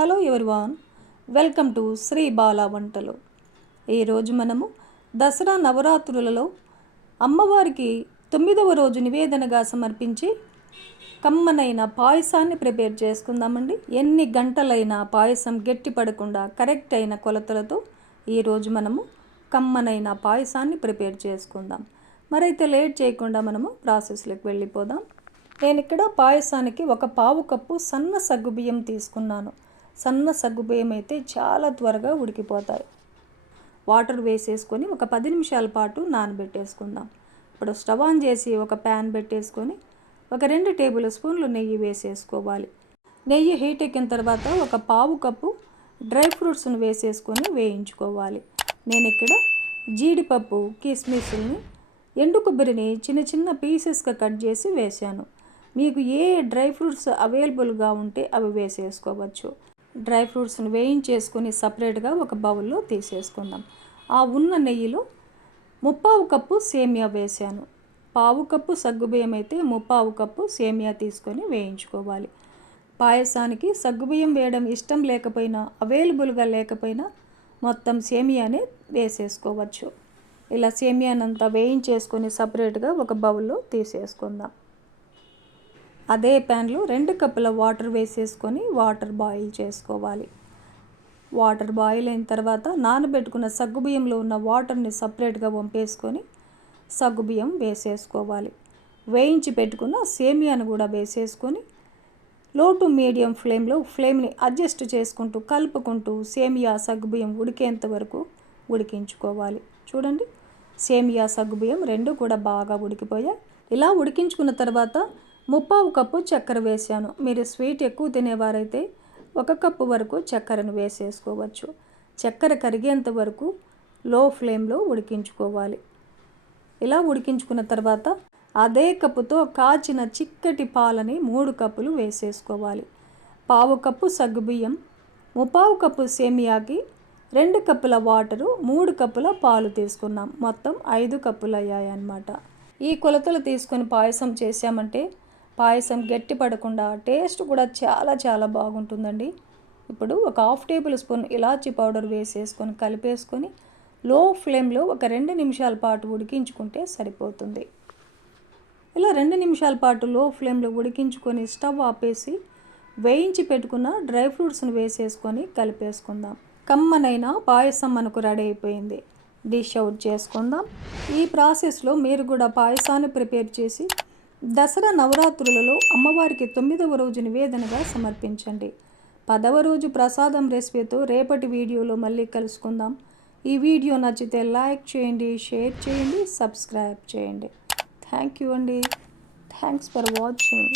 Hello everyone welcome to Shri Bala Vantalu. ఈరోజు మనము దసరా నవరాత్రులలో అమ్మవారికి తొమ్మిదవ రోజు నివేదనగా సమర్పించి కమ్మనైన పాయసాన్ని ప్రిపేర్ చేసుకుందామండి. ఎన్ని గంటలైనా పాయసం గట్టి పడకుండా కరెక్ట్ అయిన కొలతలతో ఈరోజు మనము కమ్మనైన పాయసాన్ని ప్రిపేర్ చేసుకుందాం. మరైతే లేట్ చేయకుండా మనము ప్రాసెస్లోకి వెళ్ళిపోదాం. నేను ఇక్కడ పాయసానికి ఒక పావు కప్పు సన్న సగ్గుబియ్యం తీసుకున్నాను. సన్న సగ్గుబియ్యం అయితే చాలా త్వరగా ఉడికిపోతాయి. వాటర్ వేసేసుకొని ఒక పది నిమిషాల పాటు నానబెట్టేసుకుందాం. ఇప్పుడు స్టవ్ ఆన్ చేసి ఒక ప్యాన్ పెట్టేసుకొని ఒక రెండు టేబుల్ స్పూన్లు నెయ్యి వేసేసుకోవాలి. నెయ్యి హీట్ ఎక్కిన తర్వాత ఒక పావు కప్పు డ్రై ఫ్రూట్స్ను వేసేసుకొని వేయించుకోవాలి. నేను ఇక్కడ జీడిపప్పు కిస్మిస్ని ఎండు కొబ్బరిని చిన్న చిన్న పీసెస్గా కట్ చేసి వేసాను మీకు ఏ డ్రై ఫ్రూట్స్ అవైలబుల్గా ఉంటే అవి వేసేసుకోవచ్చు. డ్రై ఫ్రూట్స్ని వేయించేసుకొని సపరేట్గా ఒక బౌల్లో తీసేసుకుందాం. ఆ ఉన్న నెయ్యిలో ముప్పావు కప్పు సేమియా వేసాను పావు కప్పు సగ్గుబియ్యం అయితే ముప్పావు కప్పు సేమియా తీసుకొని వేయించుకోవాలి. పాయసానికి సగ్గుబియ్యం వేయడం ఇష్టం లేకపోయినా అవైలబుల్గా లేకపోయినా మొత్తం సేమియానే వేసేసుకోవచ్చు. ఇలా సేమియానంతా వేయించేసుకొని సపరేట్గా ఒక బౌల్లో తీసేసుకుందాం. అదే ప్యాన్లో రెండు కప్పుల వాటర్ వేసేసుకొని వాటర్ బాయిల్ చేసుకోవాలి. వాటర్ బాయిల్ అయిన తర్వాత నానబెట్టుకున్న సగ్గుబియ్యంలో ఉన్న వాటర్ని సపరేట్గా వంపేసుకొని సగ్గుబియ్యం వేసేసుకోవాలి. వేయించి పెట్టుకున్న సేమియాను కూడా వేసేసుకొని లో టు మీడియం ఫ్లేమ్లో ఫ్లేమ్ని అడ్జస్ట్ చేసుకుంటూ కలుపుకుంటూ సేమియా సగ్గుబియ్యం ఉడికేంత వరకు ఉడికించుకోవాలి. చూడండి సేమియా సగ్గుబియ్యం రెండు కూడా బాగా ఉడికిపోయాయి. ఇలా ఉడికించుకున్న తర్వాత ముప్పావు కప్పు చక్కెర వేసాను మీరు స్వీట్ ఎక్కువ తినేవారైతే ఒక కప్పు వరకు చక్కెరను వేసేసుకోవచ్చు. చక్కెర కరిగేంత వరకు లో ఫ్లేమ్లో ఉడికించుకోవాలి. ఇలా ఉడికించుకున్న తర్వాత అదే కప్పుతో కాచిన చిక్కటి పాలని మూడు కప్పులు వేసేసుకోవాలి. పావు కప్పు సగ్గుబియ్యం ముప్పావు కప్పు సేమియాకి రెండు కప్పుల వాటరు మూడు కప్పుల పాలు తీసుకున్నాం. మొత్తం ఐదు కప్పులు అయ్యాయి అన్నమాట ఈ కొలతలు తీసుకొని పాయసం చేసామంటే పాయసం గట్టి పడకుండా టేస్ట్ కూడా చాలా చాలా బాగుంటుందండి. ఇప్పుడు ఒక హాఫ్ టేబుల్ స్పూన్ ఇలాచీ పౌడర్ వేసేసుకొని కలిపేసుకొని లో ఫ్లేమ్లో ఒక రెండు నిమిషాల పాటు ఉడికించుకుంటే సరిపోతుంది. ఇలా రెండు నిమిషాల పాటు లో ఫ్లేమ్లో ఉడికించుకొని స్టవ్ ఆపేసి వేయించి పెట్టుకున్న డ్రై ఫ్రూట్స్ని వేసేసుకొని కలిపేసుకుందాం. కమ్మనైన పాయసం మనకు రెడీ అయిపోయింది. డిష్ అవుట్ చేసుకుందాం. ఈ ప్రాసెస్లో మీరు కూడా పాయసాన్ని ప్రిపేర్ చేసి దసరా నవరాత్రులలో అమ్మవారికి తొమ్మిదవ రోజు నివేదనగా సమర్పించండి. పదవ రోజు ప్రసాదం రెసిపీతో రేపటి వీడియోలో మళ్ళీ కలుసుకుందాం. ఈ వీడియో నచ్చితే లైక్ చేయండి షేర్ చేయండి సబ్స్క్రైబ్ చేయండి. థ్యాంక్ యూ అండి. Thanks for watching.